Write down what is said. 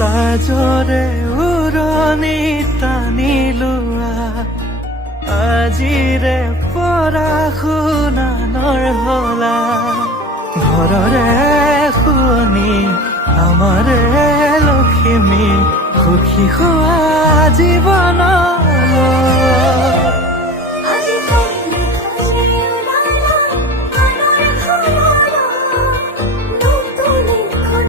লাজৰে উৰণি টানি লোৱা আজিৰে পৰা শুনানৰ হলা ঘৰৰে শুৱনি আমাৰে লখিমী সুখী হোৱা জীৱনত